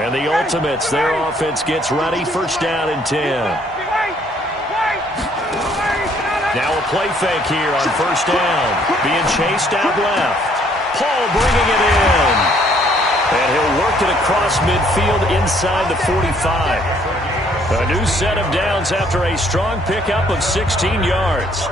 And the Ultimates, their offense gets ready. First down and 10. Now a play fake here on first down. Being chased out left. Paul bringing it in. And he'll work it across midfield inside the 45. A new set of downs after a strong pickup of 16 yards.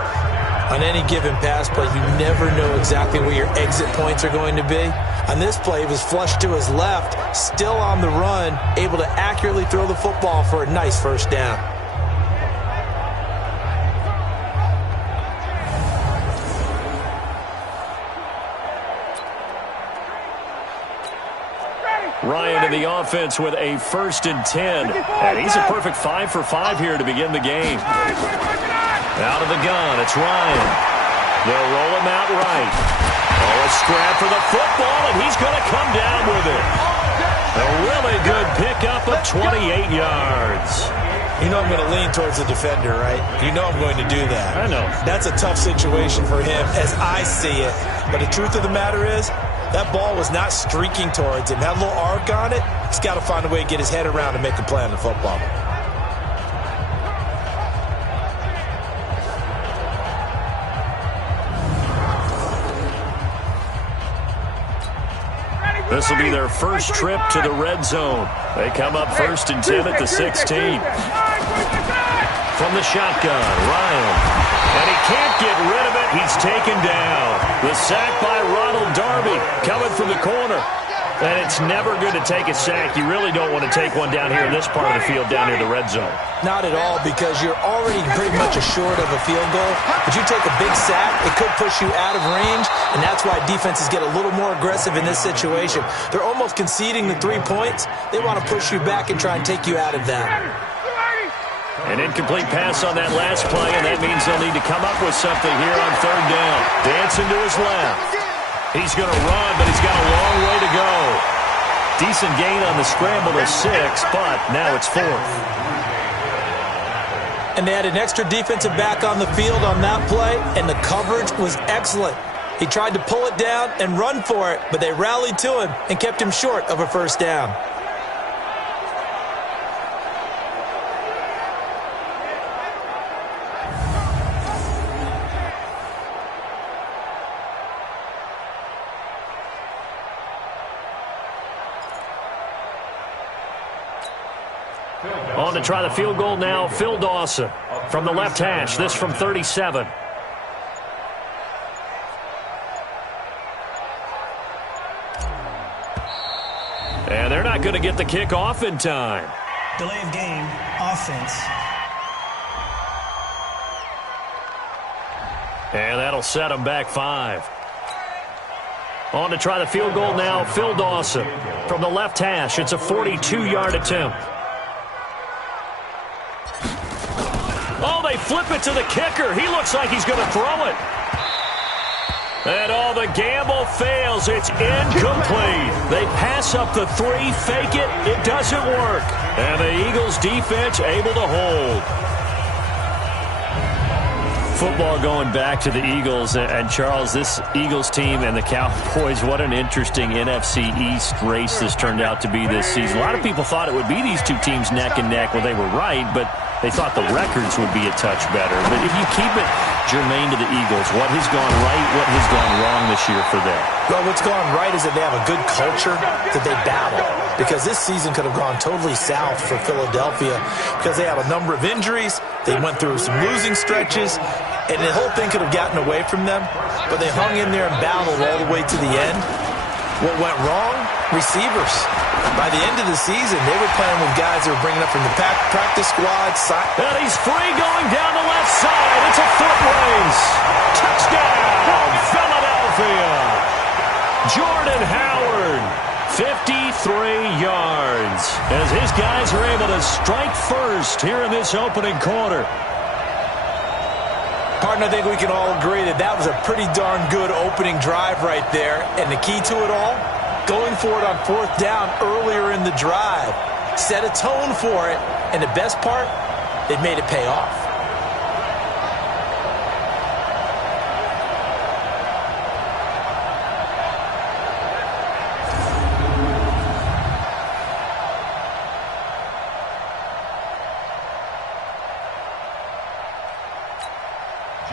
On any given pass play, you never know exactly where your exit points are going to be. On this play, it was flushed to his left, still on the run, able to accurately throw the football for a nice first down. Ryan in the offense with a 1st and 10. And he's a perfect 5 for 5 here to begin the game. Out of the gun, it's Ryan. They'll roll him out right. Oh, a scrap for the football, and he's going to come down with it. A really good pickup of 28 yards. You know I'm going to lean towards the defender, right? You know I'm going to do that. I know. That's a tough situation for him as I see it. But the truth of the matter is, that ball was not streaking towards him. That little arc on it, he's got to find a way to get his head around and make a play on the football. This will be their first trip to the red zone. They come up 1st and 10 at the 16. From the shotgun, Ryan. And he can't get rid of it. He's taken down. The sack by Ronald Darby coming from the corner. And it's never good to take a sack. You really don't want to take one down here in this part of the field, down near the red zone. Not at all, because you're already pretty much assured of a field goal. But you take a big sack, it could push you out of range, and that's why defenses get a little more aggressive in this situation. They're almost conceding the 3 points. They want to push you back and try and take you out of that. An incomplete pass on that last play, and that means they'll need to come up with something here on 3rd down. Dancing to his left. He's going to run, but he's got a long way to go. Decent gain on the scramble to 6, but now it's 4th. And they had an extra defensive back on the field on that play, and the coverage was excellent. He tried to pull it down and run for it, but they rallied to him and kept him short of a first down. On to try the field goal now, Phil Dawson from the left hash, this from 37. And they're not going to get the kick off in time. Delay of game, offense. And that'll set them back 5. On to try the field goal now, Phil Dawson from the left hash. It's a 42-yard attempt. Oh, they flip it to the kicker. He looks like he's going to throw it. And all the gamble fails. It's incomplete. They pass up the 3, fake it. It doesn't work. And the Eagles defense able to hold. Football going back to the Eagles. And Charles, this Eagles team and the Cowboys, what an interesting NFC East race this turned out to be this season. A lot of people thought it would be these two teams neck and neck. Well, they were right, but they thought the records would be a touch better. But if you keep it germane to the Eagles, what has gone right, what has gone wrong this year for them? Well, what's gone right is that they have a good culture, that they battle. Because this season could have gone totally south for Philadelphia because they have a number of injuries. They went through some losing stretches, and the whole thing could have gotten away from them. But they hung in there and battled all the way to the end. What went wrong? Receivers. By the end of the season, they were playing with guys that were bringing up from the practice squad. And he's free going down the left side. It's a foot race. Touchdown, Philadelphia. Jordan Howard, 53 yards, as his guys are able to strike first here in this opening quarter. Partner, I think we can all agree that that was a pretty darn good opening drive right there. And the key to it all, going for it on 4th down earlier in the drive. Set a tone for it. And the best part, they've made it pay off.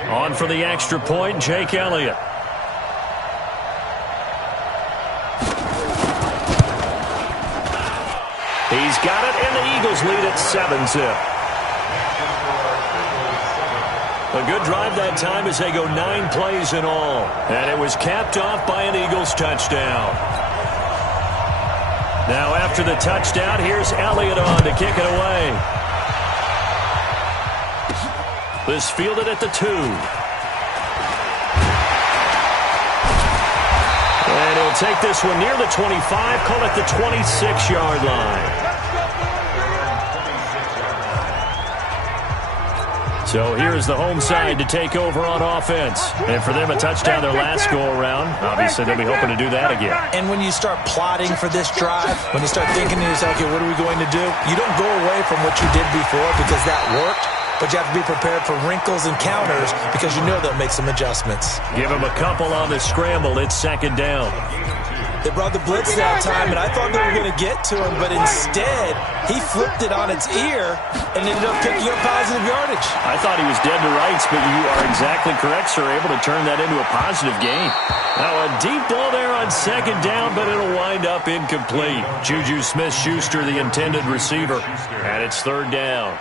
On for the extra point, Jake Elliott. He's got it, and the Eagles lead at 7-zip. A good drive that time as they go 9 plays in all. And it was capped off by an Eagles touchdown. Now after the touchdown, here's Elliott on to kick it away. This fielded at the 2. And he'll take this one near the 25, call it the 26-yard line. So here's the home side to take over on offense. And for them, a touchdown their last go-around. Obviously, they'll be hoping to do that again. And when you start plotting for this drive, when you start thinking to yourself, okay, what are we going to do? You don't go away from what you did before because that worked. But you have to be prepared for wrinkles and counters because you know they'll make some adjustments. Give him a couple on the scramble. It's second down. They brought the blitz that time, and I thought they were going to get to him, but instead, he flipped it on its ear and ended up picking up positive yardage. I thought he was dead to rights, but you are exactly correct, sir. Able to turn that into a positive gain. Now a deep ball there on second down, but it'll wind up incomplete. Juju Smith-Schuster, the intended receiver, and it's third down.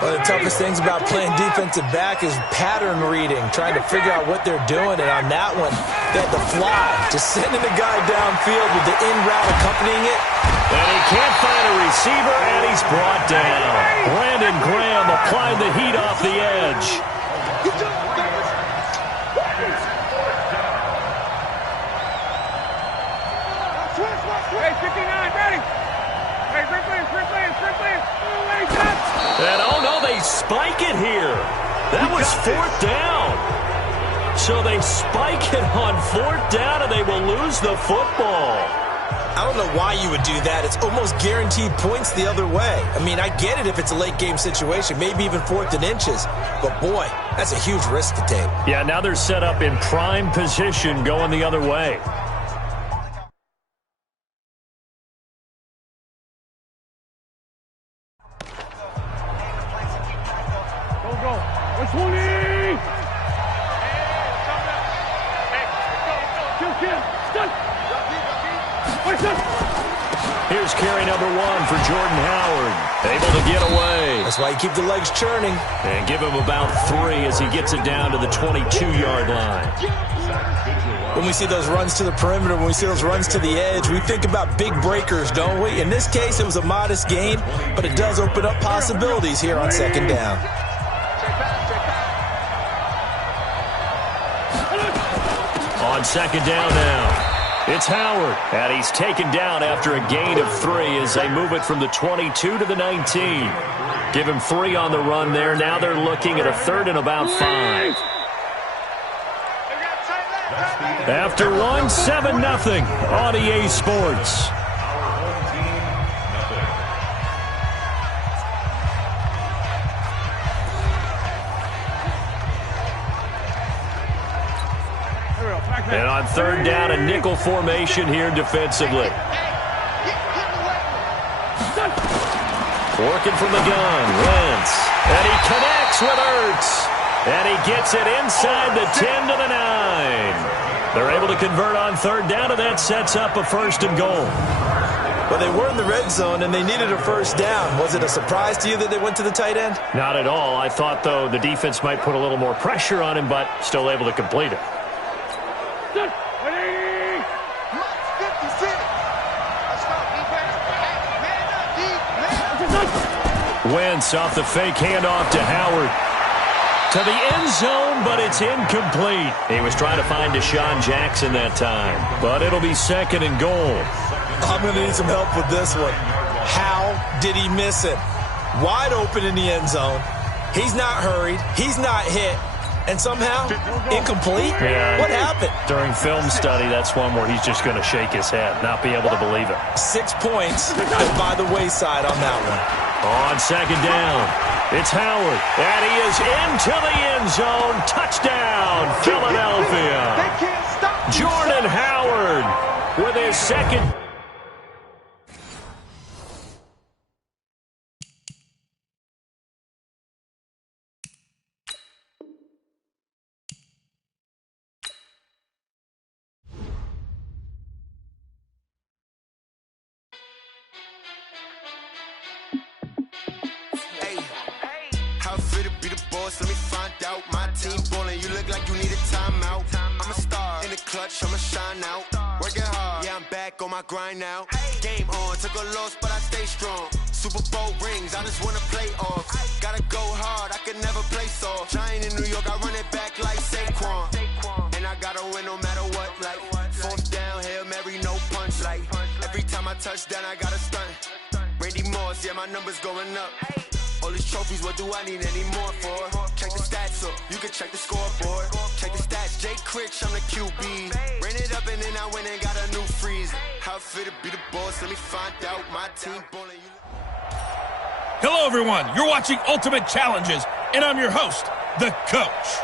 One of the toughest things about playing defensive back is pattern reading, trying to figure out what they're doing. And on that one, they had to fly, just sending the guy downfield with the in route accompanying it. And he can't find a receiver, and he's brought down. Brandon Graham applied the heat off the edge. Hey, 59, ready. Hey, And oh no, they spike it here. That was fourth down. So they spike it on fourth down, and they will lose the football. I don't know why you would do that. It's almost guaranteed points the other way. I mean, I get it if it's a late game situation, maybe even 4th and inches. But boy, that's a huge risk to take. Yeah, now they're set up in prime position going the other way. Here's carry number 1 for Jordan Howard. Able to get away. That's why you keep the legs churning. And give him about 3 as he gets it down to the 22-yard line. When we see those runs to the perimeter, when we see those runs to the edge, we think about big breakers, don't we? In this case, it was a modest gain, but it does open up possibilities here on second down. On second down now. It's Howard, and he's taken down after a gain of 3 as they move it from the 22 to the 19. Give him 3 on the run there. Now they're looking at a 3rd and about 5. After one, 7-0 on EA Sports. And on third down, a nickel formation here defensively. Working from the gun, Wentz. And he connects with Ertz. And he gets it inside the 10 to the 9. They're able to convert on third down, and that sets up a 1st and goal. Well, they were in the red zone, and they needed a 1st down. Was it a surprise to you that they went to the tight end? Not at all. I thought, though, the defense might put a little more pressure on him, but still able to complete it. Wentz off the fake handoff to Howard. To the end zone, but it's incomplete. He was trying to find Deshaun Jackson that time, but it'll be 2nd and goal. I'm going to need some help with this one. How did he miss it? Wide open in the end zone. He's not hurried. He's not hit. And somehow, incomplete? Yeah. What happened? During film study, that's one where he's just going to shake his head, not be able to believe it. 6 points by the wayside on that one. On second down, it's Howard, and he is into the end zone. Touchdown, Philadelphia. Jordan Howard with his 2nd. boss, let me find out. My team ballin', you look like you need a timeout. I'm a star in the clutch, I'ma shine out. Working hard, yeah, I'm back on my grind now. Game on, took a loss, but I stay strong. Super Bowl rings, I just wanna play off. Gotta go hard, I could never play soft. Giant in New York, I run it back like Saquon. And I gotta win no matter what, like fourth down, Hail Mary, no punch. Like every time I touch down, I gotta stunt. Randy Moss, yeah, my numbers going up. All these trophies, what do I need any more for? Check the stats up, you can check the scoreboard. Check the stats, Jay Critch, I'm the QB. Ran it up and then I went and got a new freeze. How it feel to be the boss, let me find out. My team ballin', you. Hello, everyone. You're watching Ultimate Challenges, and I'm your host, The Coach.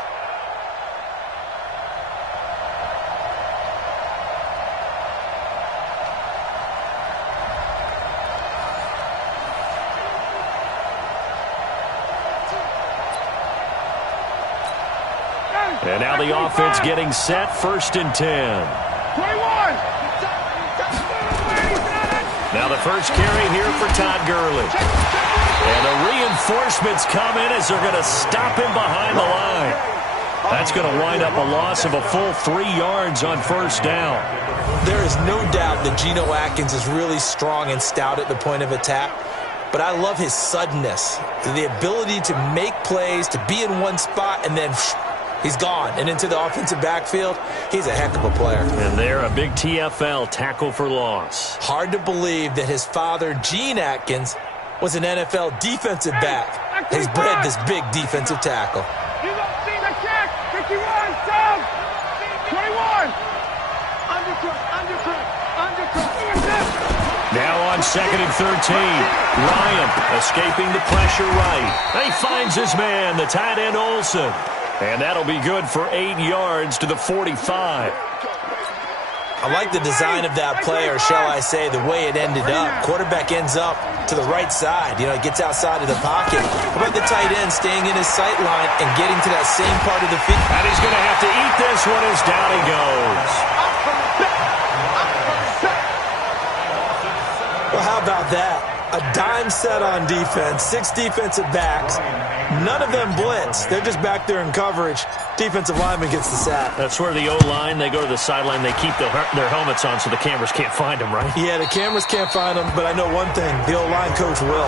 And now the offense getting set, 1st and 10. 21. Now the first carry here for Todd Gurley. And the reinforcements come in as they're going to stop him behind the line. That's going to wind up a loss of a full 3 yards on 1st down. There is no doubt that Geno Atkins is really strong and stout at the point of attack. But I love his suddenness, the ability to make plays, to be in one spot, and then he's gone and into the offensive backfield. He's a heck of a player. And there, a big TFL, tackle for loss. Hard to believe that his father, Gene Atkins, was an NFL defensive back. He's bred this big defensive tackle. You don't see the check. 51, sub. 21. Undercut. Now on 2nd and 13. Ryan escaping the pressure right. He finds his man, the tight end Olsen. And that'll be good for 8 yards to the 45. I like the design of that play, or shall I say, the way it ended up. Quarterback ends up to the right side. You know, he gets outside of the pocket. How about the tight end staying in his sight line and getting to that same part of the field? And he's going to have to eat this one as down he goes. Well, how about that? A dime set on defense, 6 defensive backs. None of them blitz. They're just back there in coverage. Defensive lineman gets the sack. That's where the O-line, they go to the sideline, they keep their helmets on so the cameras can't find them, right? Yeah, the cameras can't find them, but I know one thing. The O-line coach will.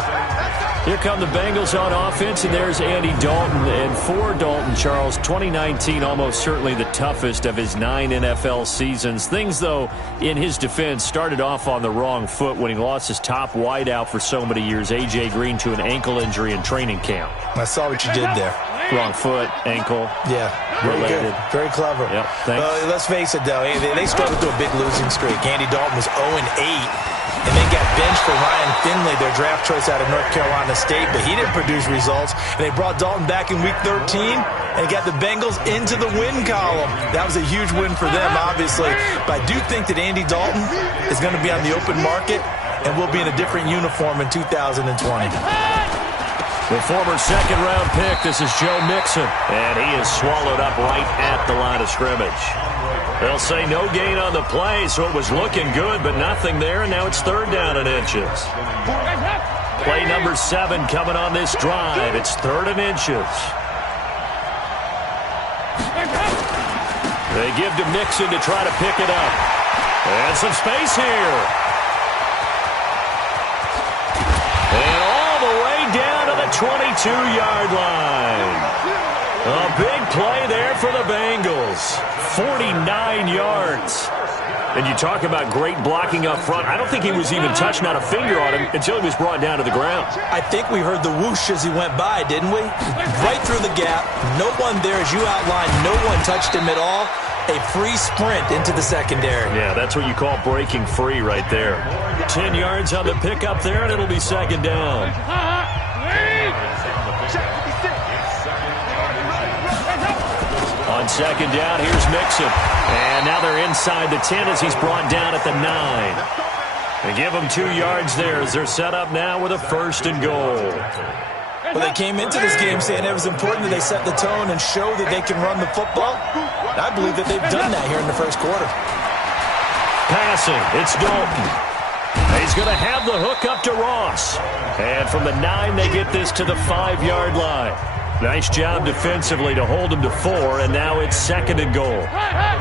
Here come the Bengals on offense, and there's Andy Dalton. And for Dalton, Charles, 2019 almost certainly the toughest of his 9 NFL seasons. Things, though, in his defense, started off on the wrong foot when he lost his top wideout for so many years, A.J. Green, to an ankle injury in training camp. I saw what you did there. Wrong foot, ankle. Yeah, very related. good. Very clever. Yep, thanks. Well, let's face it, though. They struggled through a big losing streak. Andy Dalton was 0-8. And then got benched for Ryan Finley, their draft choice out of North Carolina State, but he didn't produce results. And they brought Dalton back in Week 13 and got the Bengals into the win column. That was a huge win for them, obviously. But I do think that Andy Dalton is going to be on the open market and will be in a different uniform in 2020. The former second-round pick, this is Joe Mixon, and he is swallowed up right at the line of scrimmage. They'll say no gain on the play, so it was looking good, but nothing there, and now it's 3rd down and inches. Play number 7 coming on this drive. It's 3rd and inches. They give to Mixon to try to pick it up. And some space here. And all the way down to the 22-yard line. A big play there for the Bengals. 49 yards. And you talk about great blocking up front. I don't think he was even touched, not a finger on him, until he was brought down to the ground. I think we heard the whoosh as he went by, didn't we? Right through the gap. No one there, as you outlined. No one touched him at all. A free sprint into the secondary. Yeah, that's what you call breaking free right there. 10 yards on the pickup there, and it'll be 2nd down. On 2nd down, here's Mixon. And now they're inside the 10 as he's brought down at the 9. They give him 2 yards there as they're set up now with a 1st and goal. Well, they came into this game saying it was important that they set the tone and show that they can run the football. And I believe that they've done that here in the 1st quarter. Passing, it's Dalton. He's going to have the hook up to Ross. And from the 9, they get this to the 5-yard line. Nice job defensively to hold him to 4, and now it's 2nd and goal.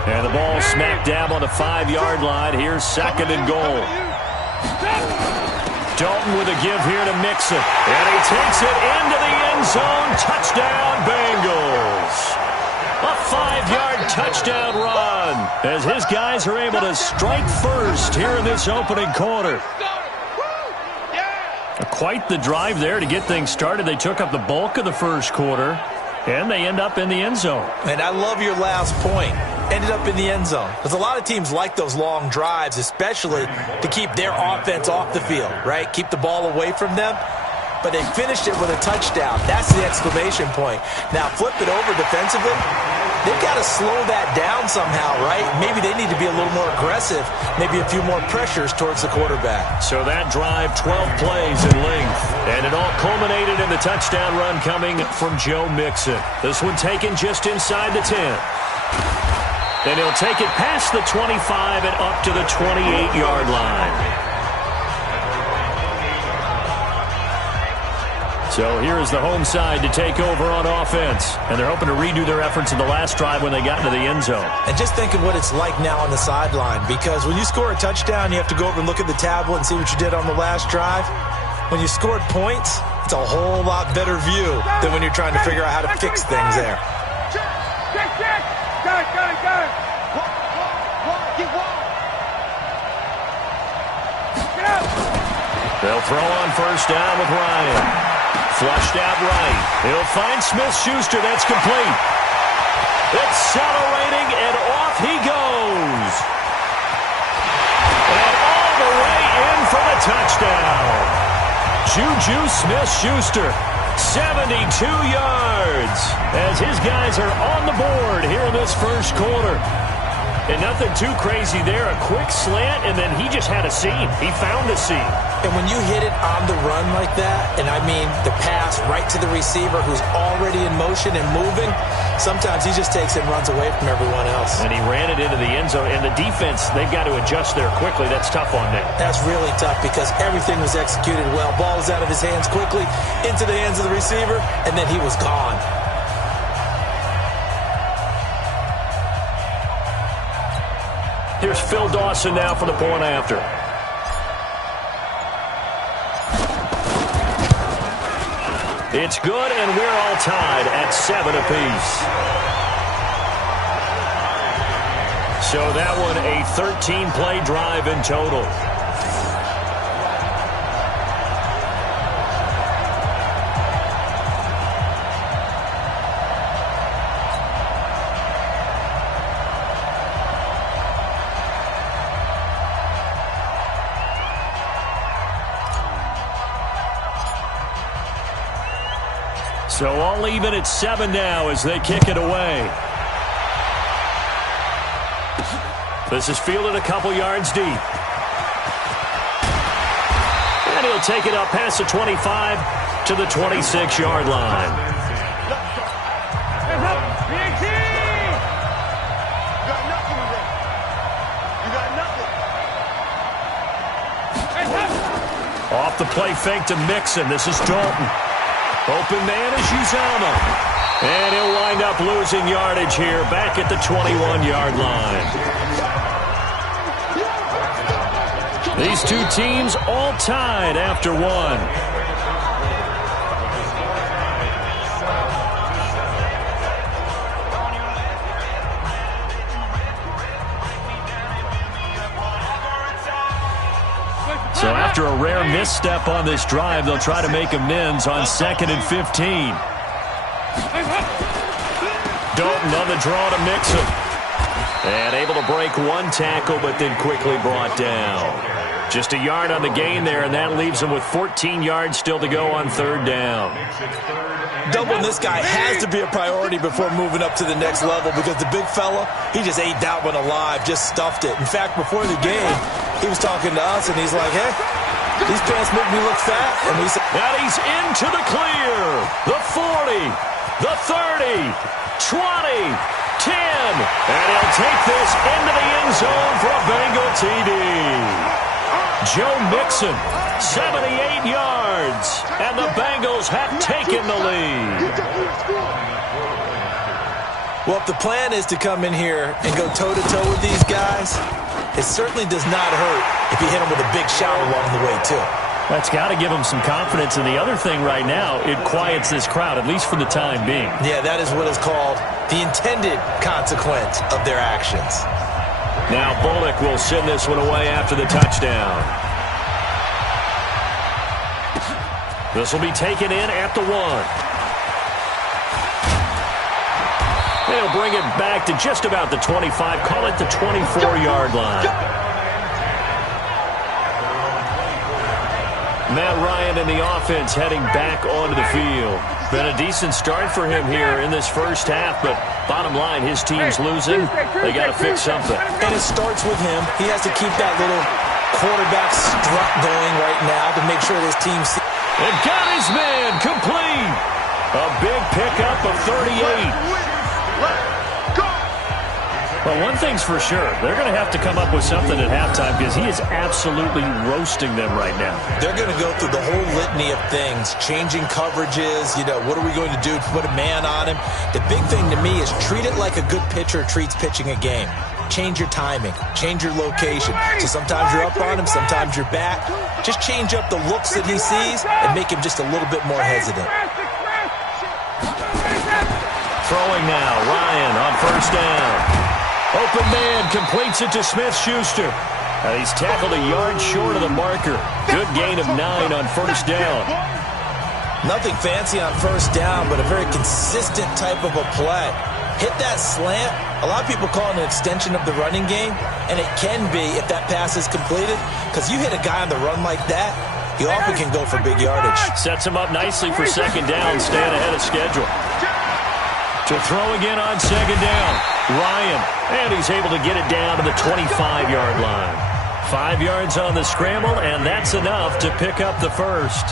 And the ball smack dab on the 5-yard line. Here's 2nd and goal. Dalton with a give here to Mixon. And he takes it into the end zone. Touchdown, Bengals. A 5-yard touchdown run as his guys are able to strike first here in this opening quarter. Quite the drive there to get things started. They took up the bulk of the first quarter, and they end up in the end zone. And I love your last point. Ended up in the end zone. Because a lot of teams like those long drives, especially to keep their offense off the field, right? Keep the ball away from them. But they finished it with a touchdown. That's the exclamation point. Now, flip it over defensively. They've got to slow that down somehow, right? Maybe they need to be a little more aggressive, maybe a few more pressures towards the quarterback. So that drive, 12 plays in length, and it all culminated in the touchdown run coming from Joe Mixon. This one taken just inside the 10. And he'll take it past the 25 and up to the 28-yard line. So here is the home side to take over on offense. And they're hoping to redo their efforts in the last drive when they got into the end zone. And just think of what it's like now on the sideline. Because when you score a touchdown, you have to go over and look at the tablet and see what you did on the last drive. When you scored points, it's a whole lot better view than when you're trying to figure out how to fix things there. Check. Got it. Get out. They'll throw on first down with Ryan. Flushed out right. He'll find Smith-Schuster. That's complete. Accelerating, and off he goes. And all the way in for the touchdown. Juju Smith-Schuster, 72 yards, as his guys are on the board here in this first quarter. And nothing too crazy there. A quick slant, and then he just had a seam. He found a seam. And when you hit it on the run like that, and I mean the pass right to the receiver who's already in motion and moving, sometimes he just takes it and runs away from everyone else. And he ran it into the end zone. And the defense, they've got to adjust there quickly. That's tough on them. That's really tough because everything was executed well. Ball was out of his hands quickly, into the hands of the receiver, and then he was gone. Here's Phil Dawson now for the point after. It's good, and we're all tied at 7 apiece. So that one, a 13-play drive in total. So all even at 7 now as they kick it away. This is fielded a couple yards deep. And he'll take it up past the 25 to the 26-yard line. Off the play fake to Mixon. This is Dalton. Open man is Uzama. And he'll wind up losing yardage here back at the 21-yard line. These two teams all tied after one. So after a rare misstep on this drive, they'll try to make amends on 2nd and 15. Dalton on the draw to Mixon. And able to break one tackle, but then quickly brought down. Just a yard on the gain there, and that leaves him with 14 yards still to go on 3rd down. Doubling this guy has to be a priority before moving up to the next level because the big fella, he just ate that one alive, just stuffed it. In fact, before the game, he was talking to us, and he's like, hey, these pants make me look fat. And we said, and he's into the clear. The 40, the 30, 20, 10. And he'll take this into the end zone for a Bengal TD. Joe Mixon, 78 yards, and the Bengals have taken the lead. Well, if the plan is to come in here and go toe-to-toe with these guys, it certainly does not hurt if you hit them with a big shot along the way, too. That's got to give them some confidence. And the other thing right now, it quiets this crowd, at least for the time being. Yeah, that is what is called the intended consequence of their actions. Now Bullock will send this one away after the touchdown. This will be taken in at the 1. They'll bring it back to just about the 25. Call it the 24-yard line. Matt Ryan and the offense heading back onto the field. Been a decent start for him here in this first half, but bottom line, his team's losing. They got to fix something. And it starts with him. He has to keep that little quarterback strut going right now to make sure this team... And got his man complete. A big pickup of 38. Well, one thing's for sure. They're going to have to come up with something at halftime because he is absolutely roasting them right now. They're going to go through the whole litany of things, changing coverages, what are we going to do to put a man on him? The big thing to me is treat it like a good pitcher treats pitching a game. Change your timing, change your location. So sometimes you're up on him, sometimes you're back. Just change up the looks that he sees and make him just a little bit more hesitant. Throwing now, Ryan on first down. Open man completes it to Smith-Schuster. He's tackled a yard short of the marker. Good gain of 9 on first down. Nothing fancy on first down, but a very consistent type of a play. Hit that slant. A lot of people call it an extension of the running game, and it can be if that pass is completed, because you hit a guy on the run like that, he often can go for big yardage. Sets him up nicely for second down, staying ahead of schedule. To throw again on second down, Ryan, and he's able to get it down to the 25-yard line. 5 yards on the scramble, and that's enough to pick up the first.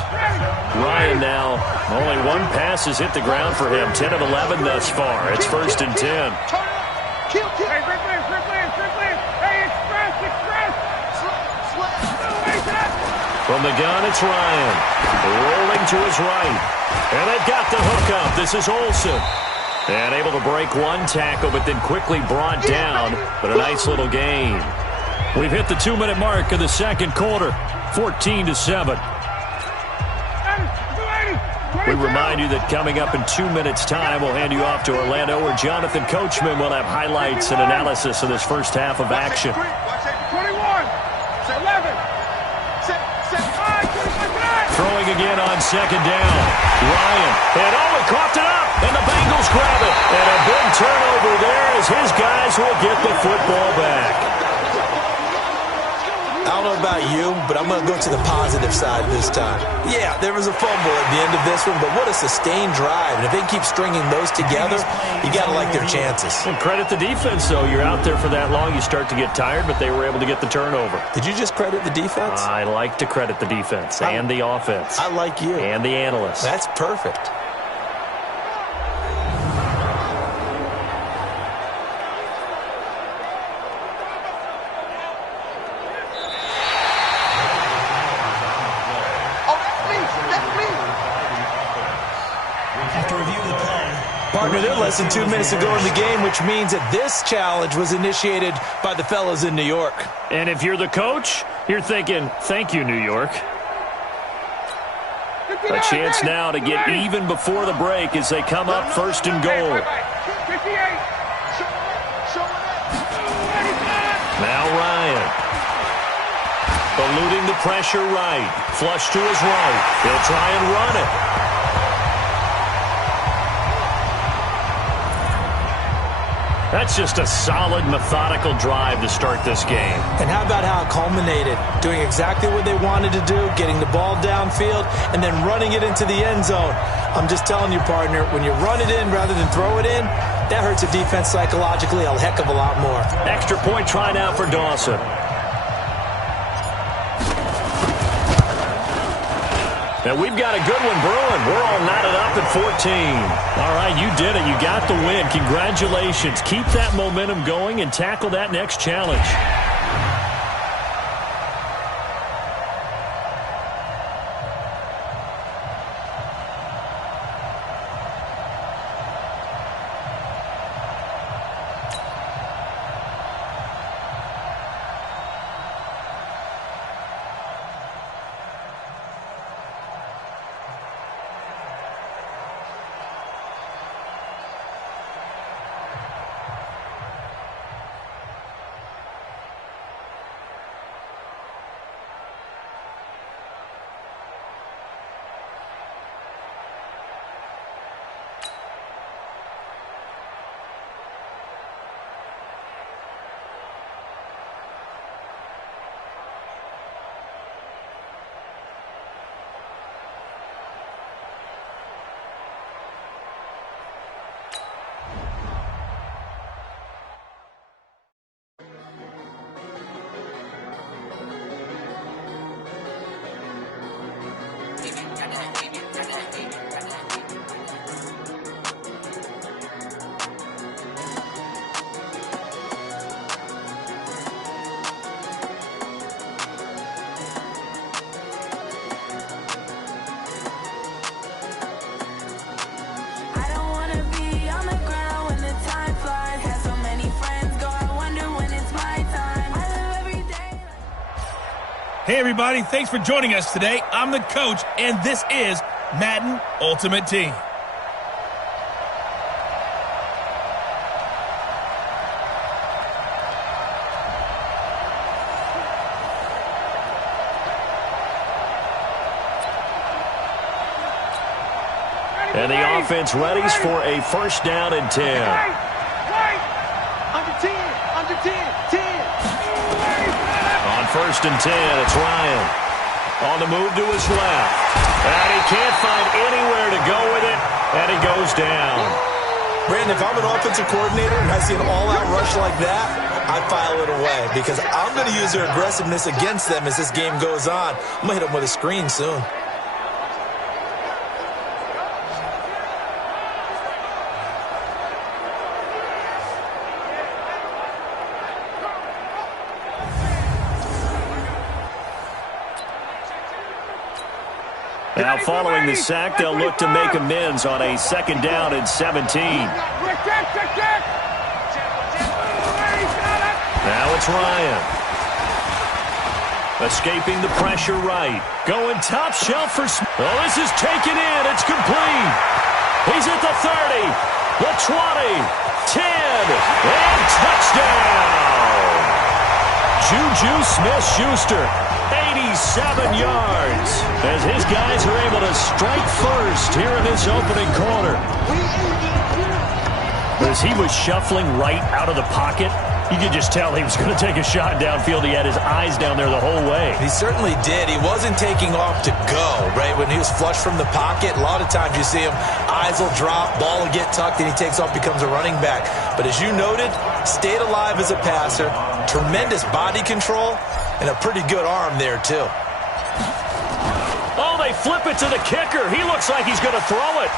Ryan now, only one pass has hit the ground for him, 10 of 11 thus far. It's first and 10. From the gun, it's Ryan, rolling to his right, and they've got the hook up. This is Olsen. And able to break one tackle, but then quickly brought down. But a nice little gain. We've hit the 2-minute mark of the second quarter. 14-7. We remind you that coming up in 2 minutes' time, we'll hand you off to Orlando, where Jonathan Coachman will have highlights and analysis of this first half of action. 21, 11, Throwing again on second down. Ryan, and he coughed it up, and the Bengals grab it. And a big turnover there as his guys will get the football back. I don't know about you, but I'm going to go to the positive side this time. Yeah, there was a fumble at the end of this one, but what a sustained drive. And if they keep stringing those together, you got to like their chances. And credit the defense, though. You're out there for that long, you start to get tired, but they were able to get the turnover. Did you just credit the defense? I like to credit the defense and the offense. I like you. And the analysts. That's perfect. Partner, they're less than 2 minutes to go in the game, which means that this challenge was initiated by the fellows in New York. And if you're the coach, you're thinking, thank you, New York. A chance now to get even before the break as they come up first and goal. Now Ryan. Eluding the pressure right. Flush to his right. He'll try and run it. That's just a solid, methodical drive to start this game. And how about how it culminated? Doing exactly what they wanted to do, getting the ball downfield, and then running it into the end zone. I'm just telling you, partner, when you run it in rather than throw it in, that hurts a defense psychologically a heck of a lot more. Extra point try now for Dawson. Now we've got a good one brewing. We're all knotted up at 14. All right, you did it. You got the win. Congratulations. Keep that momentum going and tackle that next challenge. Hey, everybody. Thanks for joining us today. I'm the coach, and this is Madden Ultimate Team. And the offense readies for a first down and 10. Under 10, 10. On first and 10, it's Ryan. On the move to his left. And he can't find anywhere to go with it, and he goes down. Brandon, if I'm an offensive coordinator and I see an all-out rush like that, I file it away because I'm going to use their aggressiveness against them as this game goes on. I'm going to hit them with a screen soon. Now following the sack, they'll look to make amends on a second down and 17. Now it's Ryan. Escaping the pressure right. Going top shelf for Smith. Oh, this is taken in. It's complete. He's at the 30, the 20, 10, and touchdown. Juju Smith-Schuster, 87 yards, as his guys are able to strike first here in this opening quarter. As he was shuffling right out of the pocket, you could just tell he was going to take a shot downfield. He had his eyes down there the whole way. He certainly did. He wasn't taking off to go, right? When he was flush from the pocket, a lot of times you see him, eyes will drop, ball will get tucked, and he takes off, becomes a running back. But as you noted, stayed alive as a passer, tremendous body control, and a pretty good arm there, too. Oh, they flip it to the kicker. He looks like he's going to throw it.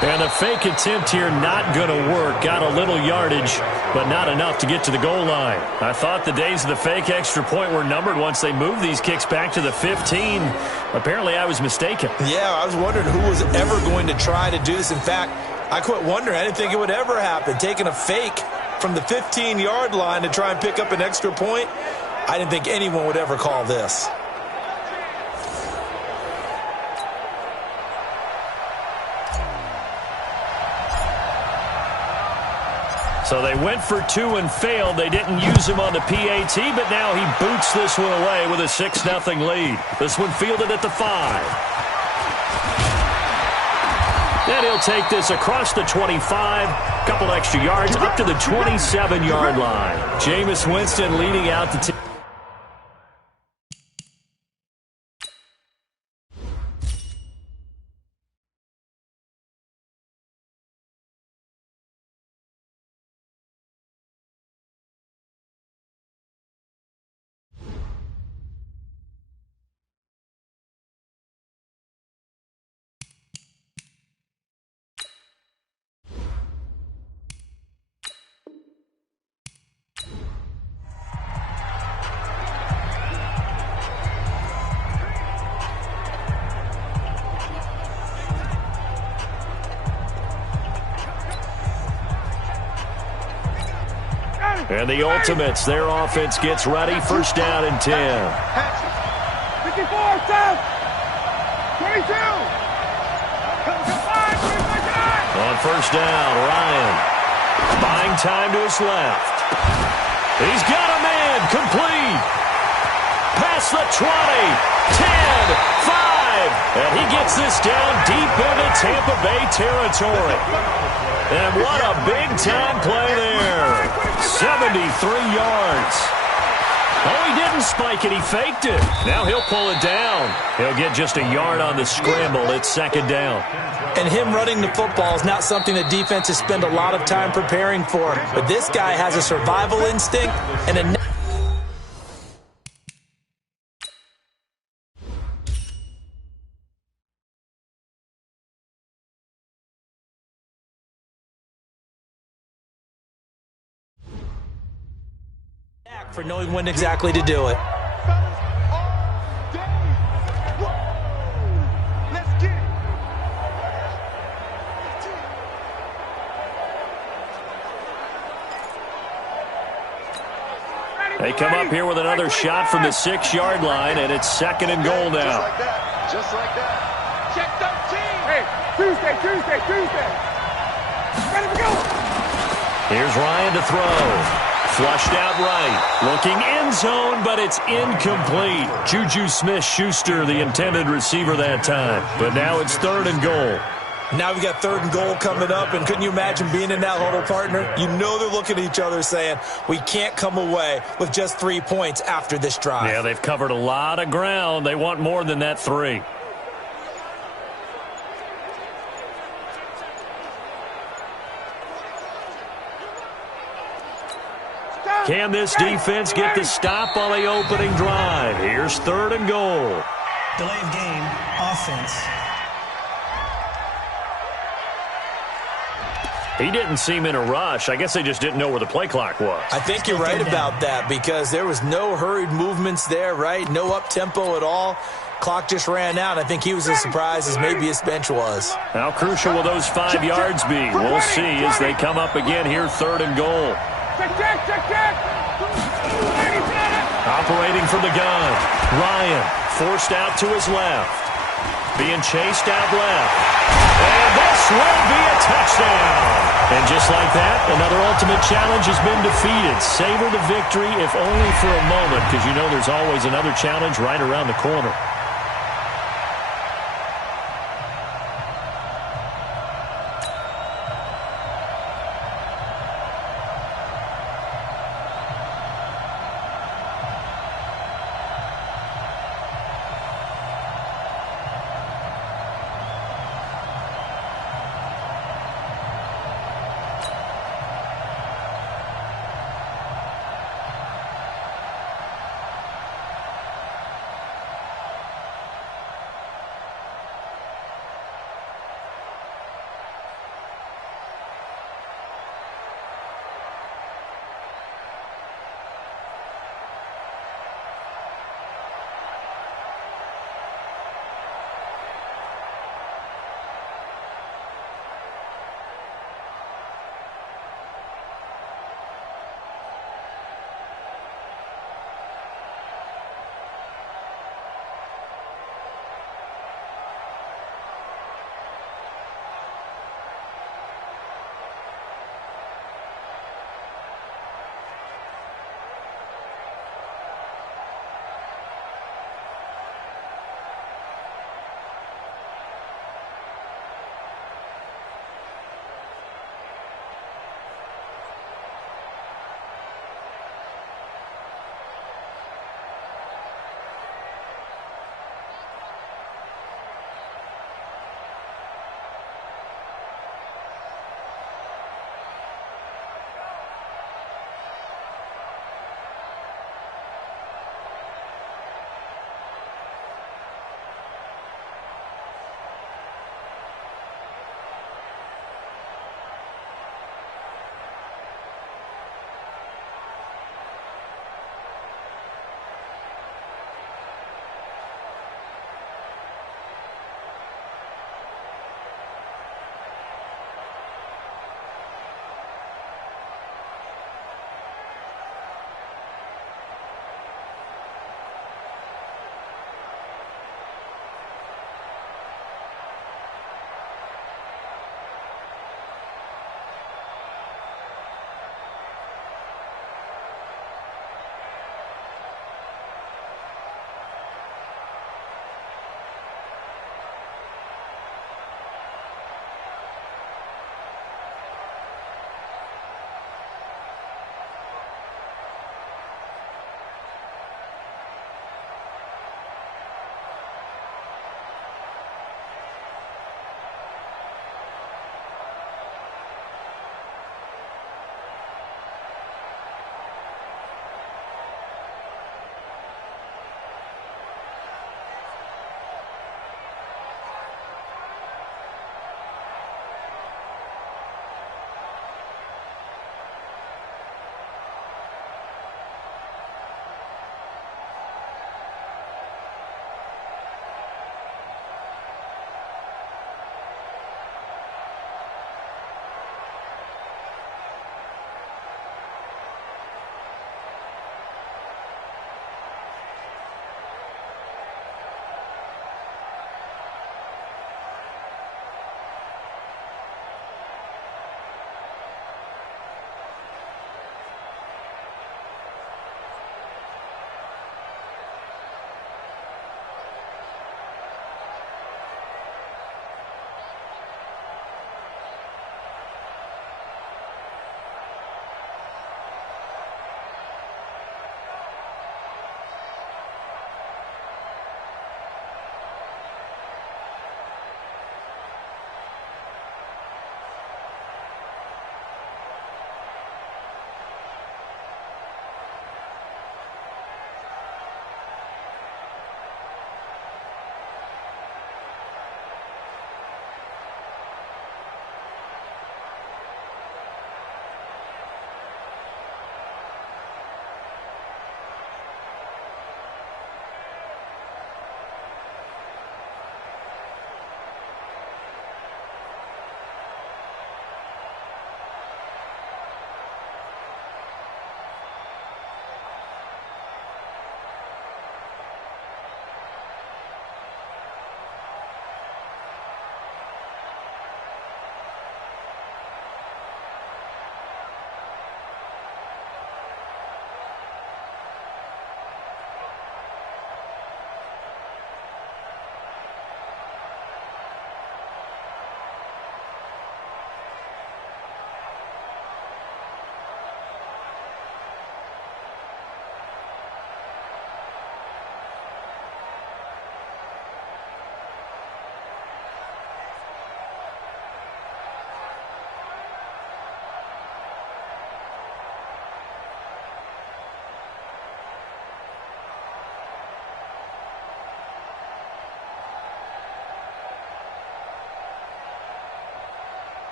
And the fake attempt here not going to work. Got a little yardage, but not enough to get to the goal line. I thought the days of the fake extra point were numbered once they moved these kicks back to the 15. Apparently, I was mistaken. Yeah, I was wondering who was ever going to try to do this. In fact, I quit wondering. I didn't think it would ever happen. Taking a fake from the 15-yard line to try and pick up an extra point, I didn't think anyone would ever call this. So they went for two and failed. They didn't use him on the PAT, but now he boots this one away with a 6-0 lead. This one fielded at the 5. And he'll take this across the 25, couple extra yards, up to the 27-yard line. Jameis Winston leading out the team. And the Ultimates, their offense gets ready. First down and 10. 54, south. 22. On first down, Ryan. Buying time to his left. He's got a man. Complete. Past the 20. 10. 5. And he gets this down deep into Tampa Bay territory. And what a big-time play there. 73 yards. Oh, he didn't spike it. He faked it. Now he'll pull it down. He'll get just a yard on the scramble. It's second down. And him running the football is not something that defenses spend a lot of time preparing for. But this guy has a survival instinct and a... for knowing when exactly to do it. They come up here with another shot from the 6-yard line, and it's 2nd and goal now. Just like that. Check 13. Hey, Tuesday. Ready to go. Here's Ryan to throw. Flushed out right. Looking end zone, but it's incomplete. Juju Smith-Schuster, the intended receiver that time. But now it's 3rd and goal. Now we got 3rd and goal coming up, and couldn't you imagine being in that huddle, partner? You know they're looking at each other saying, we can't come away with just 3 points after this drive. Yeah, they've covered a lot of ground. They want more than that 3. Can this defense get the stop on the opening drive? Here's 3rd and goal. Delay of game, offense. He didn't seem in a rush. I guess they just didn't know where the play clock was. I think you're right about that because there was no hurried movements there, right? No up-tempo at all. Clock just ran out. I think he was as surprised as maybe his bench was. How crucial will those 5 yards be? We'll see as they come up again here, 3rd and goal. Check. Operating from the gun. Ryan forced out to his left. Being chased out left. And this will be a touchdown. And just like that, another ultimate challenge has been defeated. Savor the victory, if only for a moment, because you know there's always another challenge right around the corner.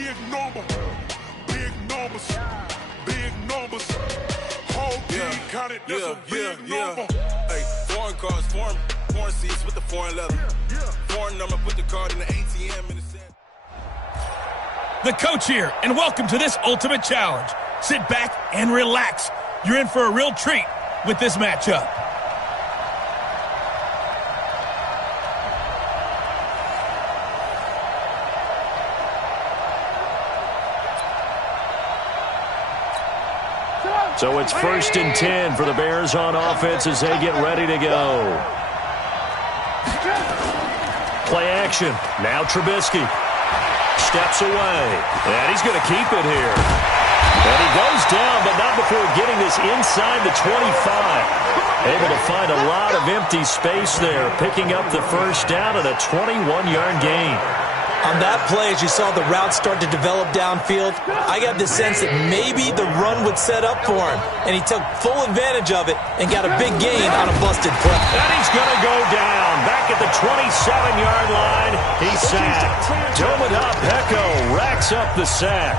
Big number, big numbers, big numbers. Whole team counted, that's a big number. Hey, foreign cars, foreign seats with the foreign leather. Foreign number, put the card in the ATM in the center. The coach here, and welcome to this Ultimate Challenge. Sit back and relax. You're in for a real treat with this matchup. So it's 1st and 10 for the Bears on offense as they get ready to go. Play action. Now Trubisky steps away. And he's going to keep it here. And he goes down, but not before getting this inside the 25. Able to find a lot of empty space there, picking up the first down and a 21-yard gain. On that play, as you saw the route start to develop downfield, I got the sense that maybe the run would set up for him. And he took full advantage of it and got a big gain on a busted play. And he's going to go down. Back at the 27-yard line, he's sacked. Dominic Pecco racks up the sack.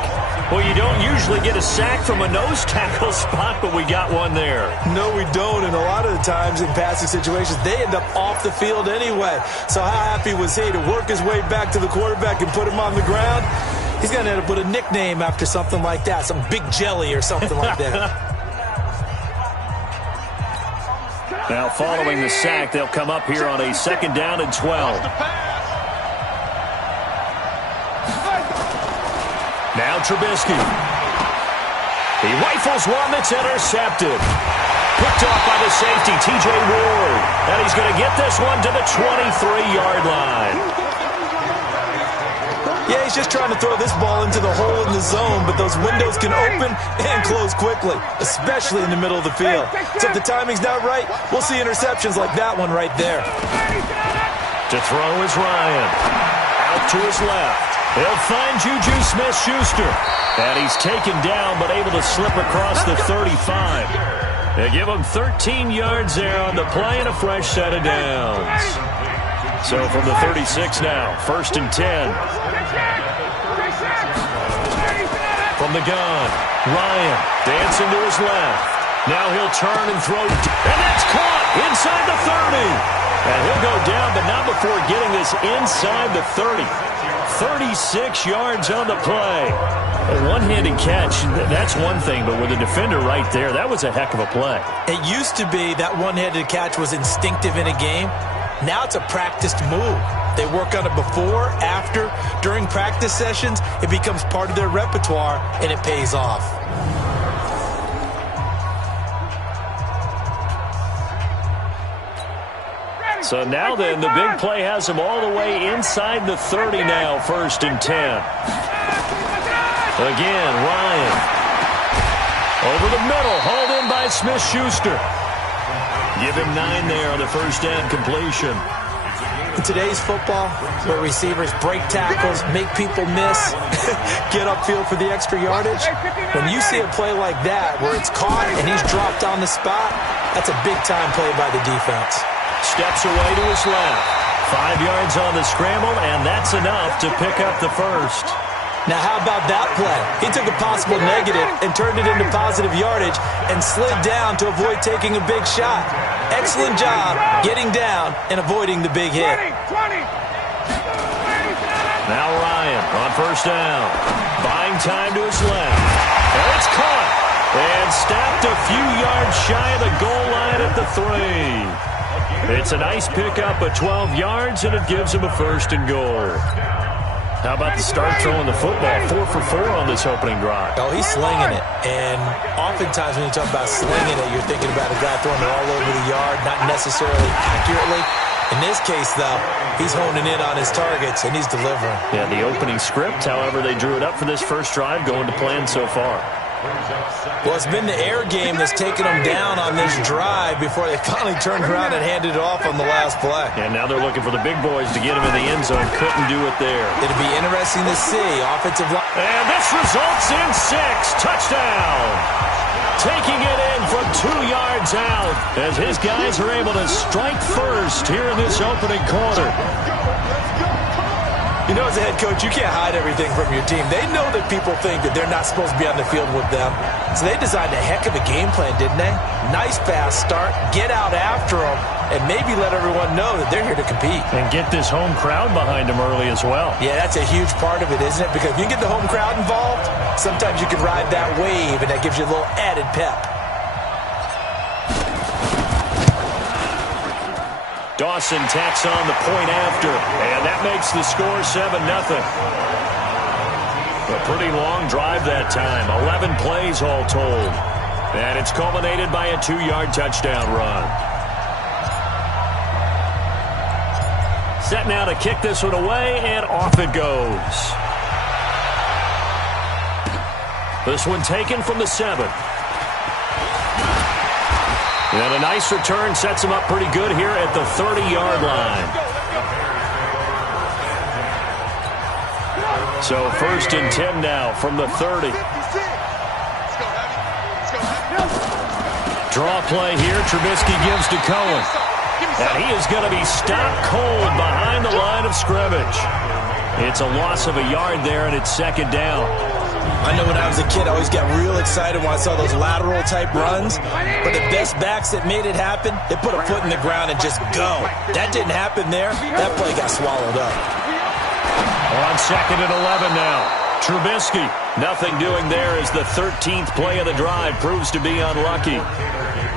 Well, you don't usually get a sack from a nose tackle spot, but we got one there. No, we don't, and a lot of the times in passing situations, they end up off the field anyway. So how happy was he to work his way back to the quarterback and put him on the ground? He's going to end up with a nickname after something like that, some Big Jelly or something like that. Now following the sack, they'll come up here on a 2nd down and 12. Now Trubisky. He rifles one that's intercepted. Picked off by the safety, T.J. Ward. And he's going to get this one to the 23-yard line. Yeah, he's just trying to throw this ball into the hole in the zone, but those windows can open and close quickly, especially in the middle of the field. So if the timing's not right, we'll see interceptions like that one right there. To throw is Ryan. Out to his left. He'll find Juju Smith-Schuster. And he's taken down, but able to slip across the 35. They give him 13 yards there on the play and a fresh set of downs. So from the 36 now, 1st and 10. From the gun, Ryan dancing to his left. Now he'll turn and throw, and that's caught inside the 30. And he'll go down, but not before getting this inside the 30. 36 yards on the play. A one-handed catch, that's one thing, but with a defender right there, that was a heck of a play. It used to be that one-handed catch was instinctive in a game. Now it's a practiced move. They work on it before, after, during practice sessions. It becomes part of their repertoire, and it pays off. So now then, the big play has him all the way inside the 30 now, 1st and 10. Again, Ryan. Over the middle, hauled in by Smith-Schuster. Give him 9 there on the first down completion. In today's football, where receivers break tackles, make people miss, get upfield for the extra yardage, when you see a play like that where it's caught and he's dropped on the spot, that's a big-time play by the defense. Steps away to his left. 5 yards on the scramble, and that's enough to pick up the first. Now, how about that play? He took a possible negative and turned it into positive yardage and slid down to avoid taking a big shot. Excellent job getting down and avoiding the big hit. Now Ryan on first down. Buying time to his left. And it's caught. And stopped a few yards shy of the goal line at the 3. It's a nice pickup of 12 yards, and it gives him a 1st and goal. How about the start throwing the football? 4 for 4 on this opening drive. Oh, he's slinging it. And oftentimes when you talk about slinging it, you're thinking about a guy throwing it all over the yard, not necessarily accurately. In this case, though, he's honing in on his targets, and he's delivering. Yeah, the opening script, however, they drew it up for this first drive, going to plan so far. Well, it's been the air game that's taken them down on this drive before they finally turned around and handed it off on the last play. And now they're looking for the big boys to get him in the end zone. Couldn't do it there. It'll be interesting to see. Offensive line. And this results in 6. Touchdown. Taking it in from 2 yards out as his guys are able to strike first here in this opening quarter. You know, as a head coach, you can't hide everything from your team. They know that people think that they're not supposed to be on the field with them. So they designed a heck of a game plan, didn't they? Nice fast start, get out after them, and maybe let everyone know that they're here to compete. And get this home crowd behind them early as well. Yeah, that's a huge part of it, isn't it? Because if you can get the home crowd involved, sometimes you can ride that wave, and that gives you a little added pep. Dawson tacks on the point after, and that makes the score 7-0. A pretty long drive that time, 11 plays all told. And it's culminated by a 2-yard touchdown run. Set now to kick this one away, and off it goes. This one taken from the 7. And a nice return sets him up pretty good here at the 30-yard line. So 1st and 10 now from the 30. Draw play here. Trubisky gives to Cohen. And he is going to be stopped cold behind the line of scrimmage. It's a loss of a yard there, and it's 2nd down. I know when I was a kid, I always got real excited when I saw those lateral-type runs. But the best backs that made it happen, they put a foot in the ground and just go. That didn't happen there. That play got swallowed up. On 2nd and 11 now. Trubisky, nothing doing there as the 13th play of the drive proves to be unlucky.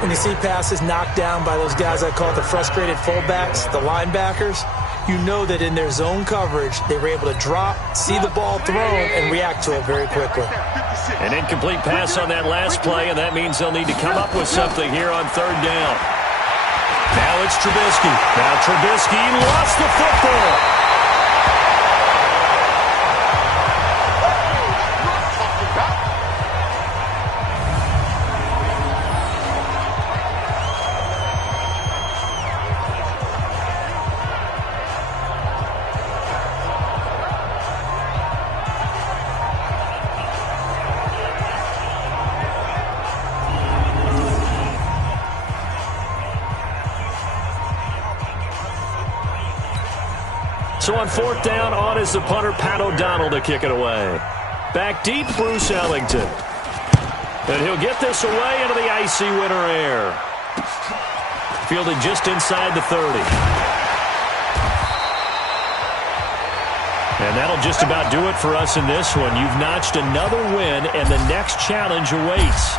When you see passes knocked down by those guys I call the frustrated fullbacks, the linebackers, you know that in their zone coverage, they were able to drop, see the ball thrown, and react to it very quickly. An incomplete pass on that last play, and that means they'll need to come up with something here on 3rd down. Now it's Trubisky. Now Trubisky lost the football. So on 4th down, on is the punter, Pat O'Donnell, to kick it away. Back deep, Bruce Ellington. And he'll get this away into the icy winter air. Fielded just inside the 30. And that'll just about do it for us in this one. You've notched another win, and the next challenge awaits.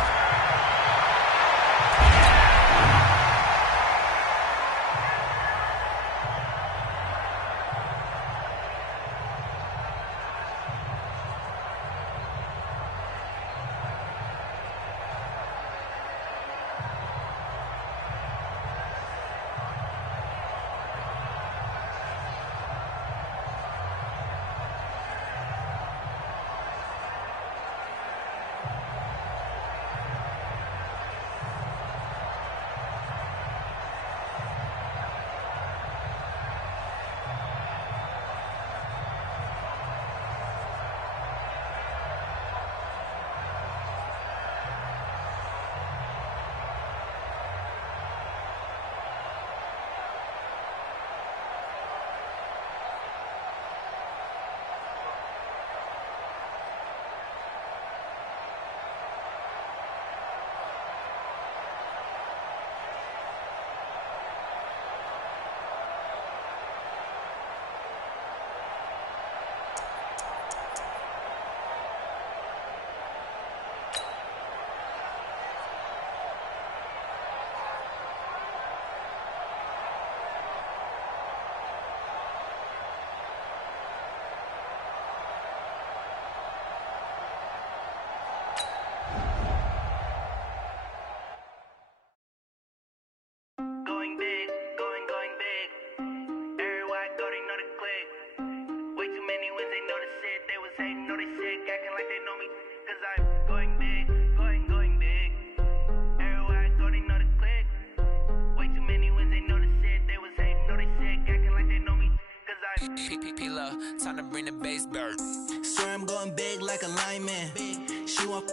Time to bring the bass bird. Swear I'm going big like a lineman. She want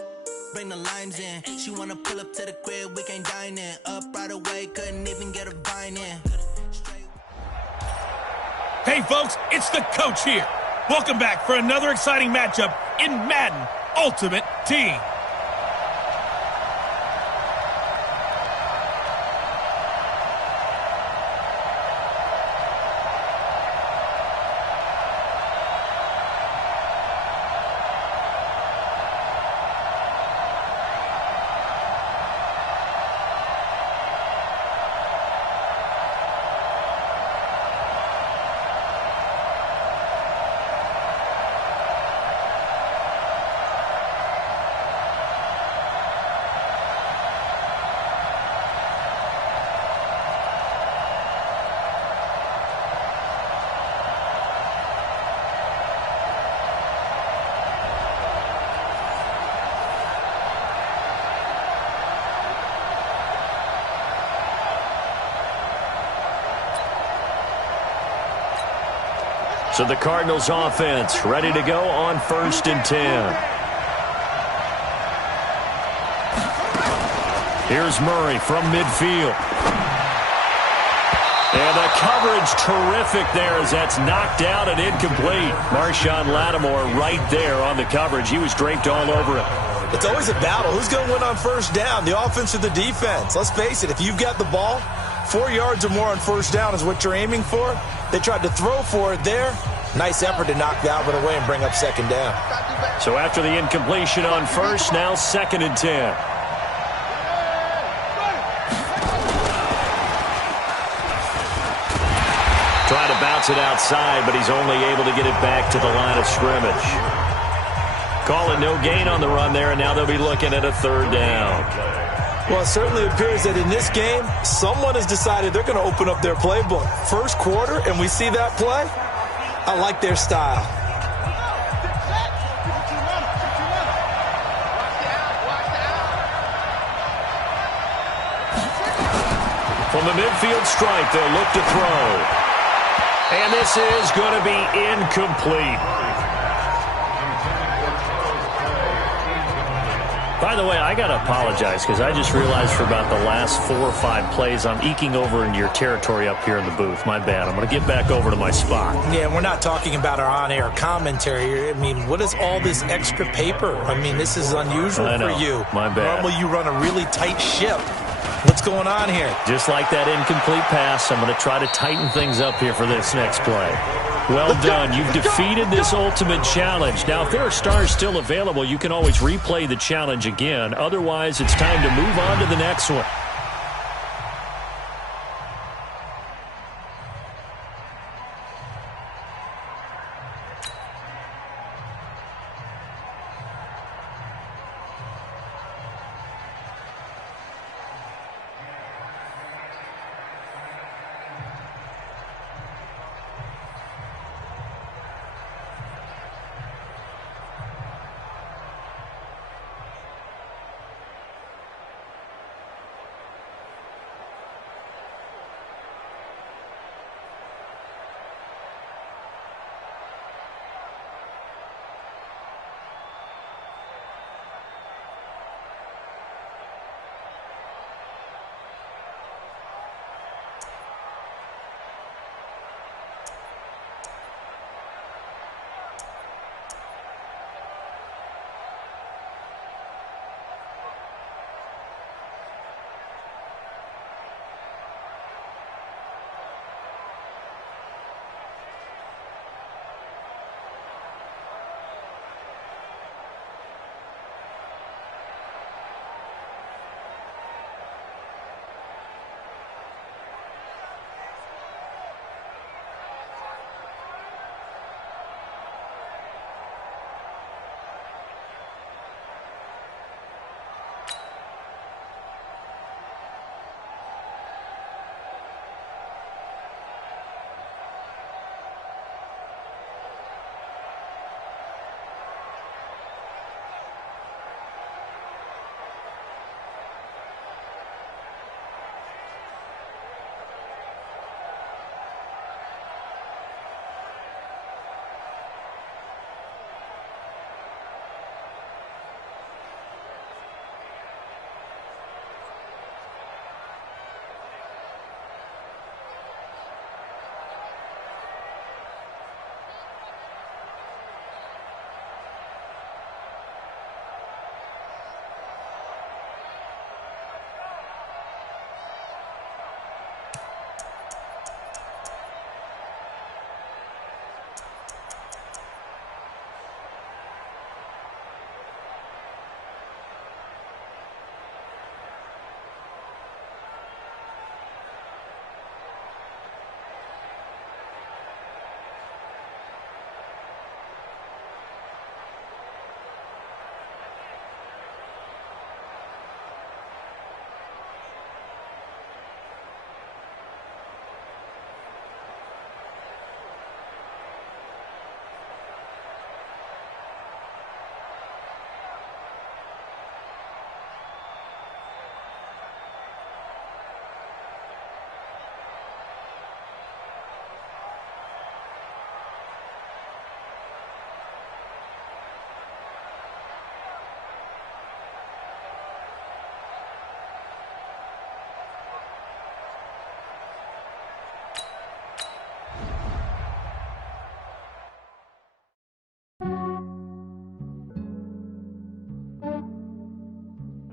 bring the limes in. She wanna pull up to the crib, we can't dine in. Up right away, couldn't even get a vine in. Hey folks, it's the coach here. Welcome back for another exciting matchup in Madden Ultimate Team. So the Cardinals offense ready to go on 1st and 10. Here's Murray from midfield. And the coverage terrific there as that's knocked out and incomplete. Marshawn Lattimore right there on the coverage. He was draped all over it. It's always a battle. Who's going to win on 1st down, the offense or the defense? Let's face it, if you've got the ball, 4 yards or more on 1st down is what you're aiming for. They tried to throw for it there. Nice effort to knock that one away and bring up 2nd down. So after the incompletion on 1st, now 2nd and 10. Trying to bounce it outside, but he's only able to get it back to the line of scrimmage. Call it no gain on the run there, and now they'll be looking at a 3rd down. Well, it certainly appears that in this game, someone has decided they're going to open up their playbook. 1st quarter, and we see that play. I like their style. From the midfield stripe, they'll look to throw. And this is going to be incomplete. By the way, I got to apologize because I just realized for about the last 4 or 5 plays, I'm eking over into your territory up here in the booth. My bad. I'm going to get back over to my spot. Yeah, we're not talking about our on-air commentary here. I mean, what is all this extra paper? I mean, this is unusual for you. My bad. Normally you run a really tight ship. What's going on here? Just like that incomplete pass, I'm going to try to tighten things up here for this next play. Well done. You've defeated this ultimate challenge. Now, if there are stars still available, you can always replay the challenge again. Otherwise, it's time to move on to the next one.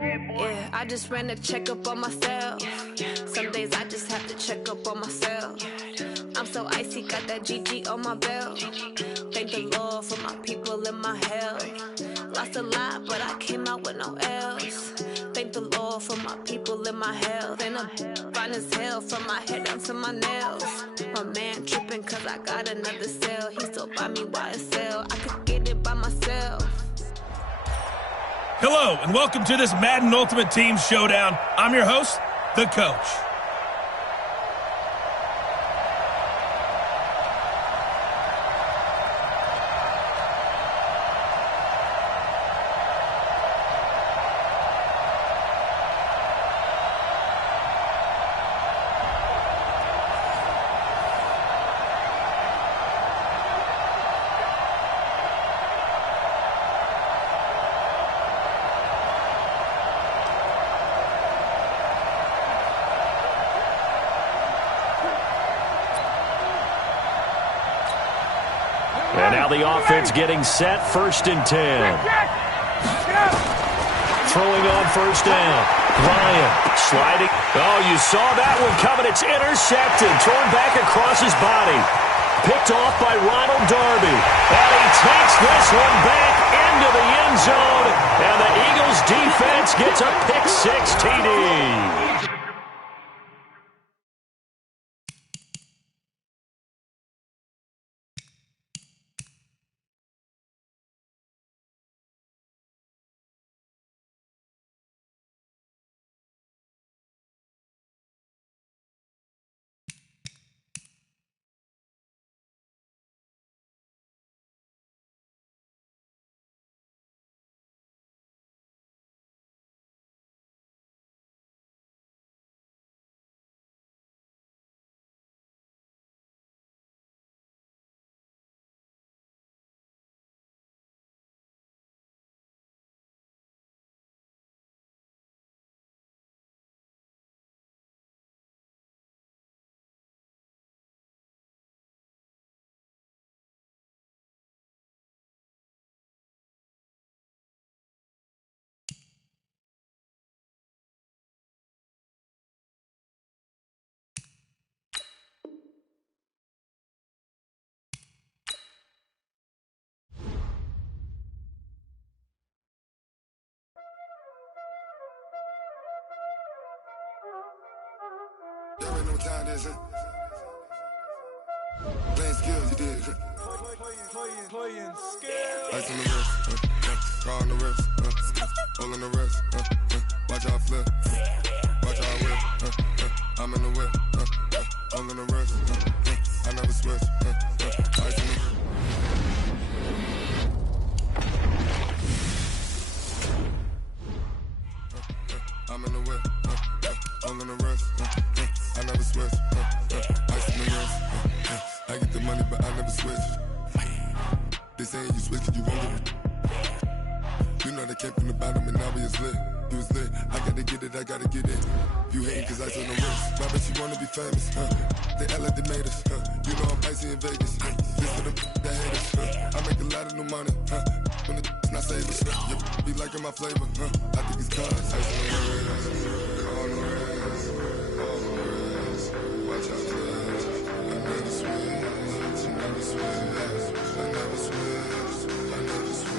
Yeah, I just ran a checkup on myself. Some days I just have to check up on myself. I'm so icy, got that GG on my belt. Thank the Lord for my people and my health. Lost a lot, but I came out with no L's. Thank the Lord for my people and my health. And I'm fine as hell from my head down to my nails. My man tripping cause I got another cell. He still buy me YSL. I could get it by myself. Hello, and welcome to this Madden Ultimate Team Showdown. I'm your host, The Coach. And now the offense getting set, 1st and 10. Throwing on 1st down. Ryan sliding. Oh, you saw that one coming. It's intercepted. Thrown back across his body. Picked off by Ronald Darby. And he takes this one back into the end zone. And the Eagles defense gets a pick-6 TD. You already know what time it is, huh? Playing skills, you did. Playing skills. Ice on the wrist, car on the wrist, hole in the wrist, watch out flip, watch out whip, I'm in the whip, hole in the wrist, I never switch, ice on the wrist. I'm in the whip, hole in the wrist, I never switch, ice in the wrist, I get the money but I never switch. They saying you switch it, you won't get it. You know they came from the bottom and now we is lit. You was lit, I gotta get it, I gotta get it. You hating cause ice on the wrist, I bet you wanna be famous, They act like they made us, You know I'm icy in Vegas, this for the that hate us, I make a lot of new money, when the not save us, you be liking my flavor, I think it's cause ice on the wrist, on the wrist, on the wrist, watch out for this, I never switch, I never switch, I never switch, I never switch, ice on the wrist,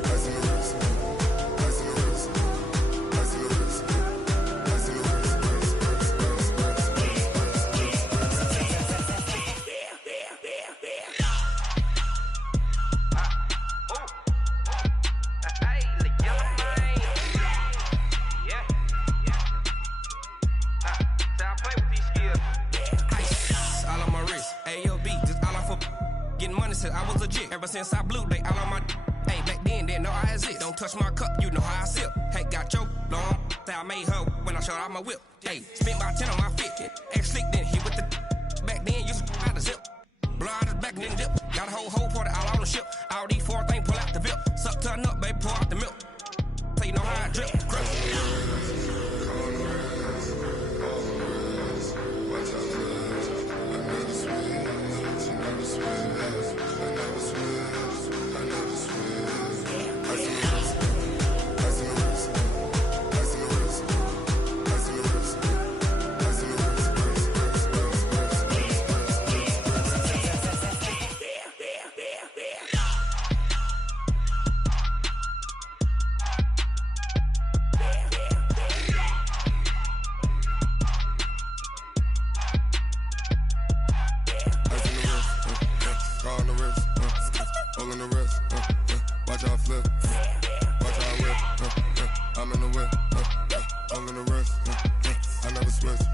ice on the wrist, ice on the wrist, ice on the wrist, ice on the wrist, I was legit ever since I blew they all on my hey back then didn't know I exist. Don't touch my cup, you know how I sip. Hey, got your long say I made her when I showed out my whip. Hey, spent about 10 on my fit. X slick then hit with the back then used to out the zip. Blow out his back and then dip. Got a whole party all on the ship. All these 4 things pull out the VIP. Suck turn up, baby, pour out the milk. So you know how I drip. Crush. rest.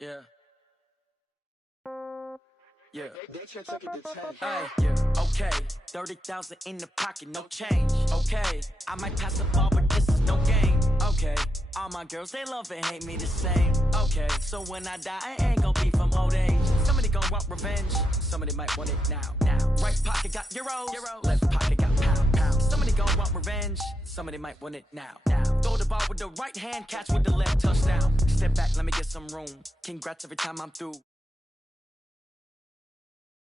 Yeah. Yeah. Hey, yeah. Okay. 30,000 in the pocket, no change. Okay. I might pass the ball, but this is no game. Okay. All my girls, they love and hate me the same. Okay. So when I die, I ain't gon' be from old age. Somebody gon' want revenge. Somebody might want it now. Right pocket got euros. Left pocket got pound. Somebody gon' want revenge. Somebody might want it now. Throw the ball with the right hand, catch with the left, touchdown. Step back, let me get some room. Congrats every time I'm through.